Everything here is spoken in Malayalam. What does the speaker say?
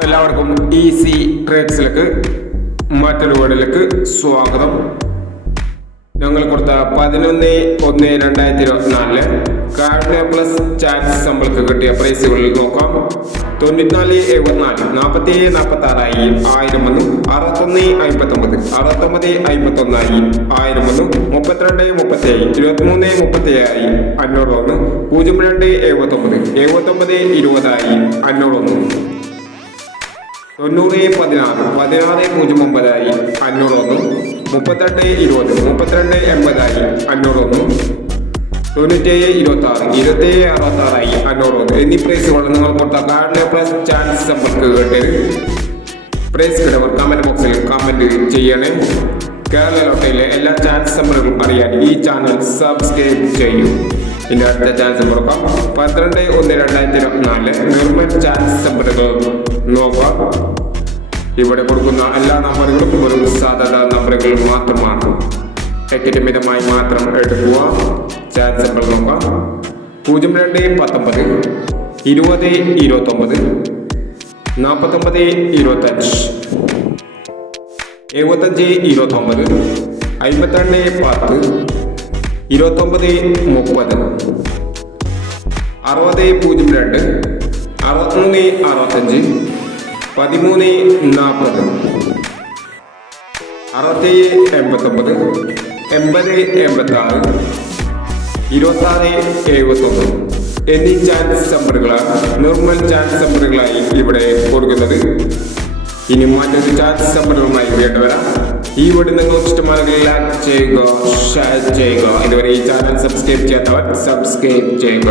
എല്ലാവർക്കും ഈസി ട്രേഡ്സിലേക്ക് മറ്റൊരു വീഡിയോയിലേക്ക് സ്വാഗതം. ഞങ്ങൾ കൊടുത്ത 11/1/2024 കാർഡ് പ്ലസ് ചാൻസ് സമ്പൾക്ക് കിട്ടിയ പ്രൈസുകളിൽ നോക്കാം. 94.74, 47.46 1000 വന്നു, 61.59, 69.51 1000 വന്നു, 32.37, 23.37 500 വന്നു, 02.79, 79.20 500 വന്നു, 90.16, 16.09 500 വന്നു, 38.20, 32.80 500 വന്നു, 97.26, 27.66 500 വന്നു എന്നീ പ്രൈസുകൾ നിങ്ങൾ കൊടുത്ത കാർഡ് പ്ലസ് ചാൻസ് സമ്പർക്ക് കേട്ടത് പ്രൈസ് കിടവർ കമന്റ് ബോക്സിൽ കമന്റ് ചെയ്യണേ. കേരള ലോട്ടറിയിലെ എല്ലാ ചാൻസ് നമ്പറുകളും അറിയാൻ ഈ ചാനൽ സബ്സ്ക്രൈബ് ചെയ്യൂ. ഇതിന്റെ അടുത്ത ചാൻസ് കൊടുക്കാം. 12/1/2024 നോർമൽ ചാൻസ് നമ്പറുകൾ നോക്കാം. ഇവിടെ കൊടുക്കുന്ന എല്ലാ നമ്പറുകളും ഒരു സാധാരണ നമ്പറുകൾ മാത്രമാണ്. ടിക്കറ്റ് മിതമായി മാത്രം എടുക്കുക. ചാൻസ് നമ്പർ നോക്കാം. 02.19, 20.29, 49.25, 75.29, 52.10, 29.30, 60.02, 63.65, 13.40, 60.89, 80.86, 26.71 എന്നീ ചാൻസ് നമ്പറുകളാണ് നോർമൽ ചാൻസ് നമ്പറുകളായി ഇവിടെ കൊടുക്കുന്നത്. ഇനി മറ്റൊരു ചാൻസ് നമ്പറുകളുമായി വീണ്ടും വരാം. ഈ വീഡിയോ നിങ്ങൾക്ക് ഇഷ്ടമാണെങ്കിൽ ലൈക്ക് ചെയ്യുക, ഷെയർ ചെയ്യുക. ഇതുവരെ ഈ ചാനൽ സബ്സ്ക്രൈബ് ചെയ്യാത്തവർ സബ്സ്ക്രൈബ് ചെയ്യുക.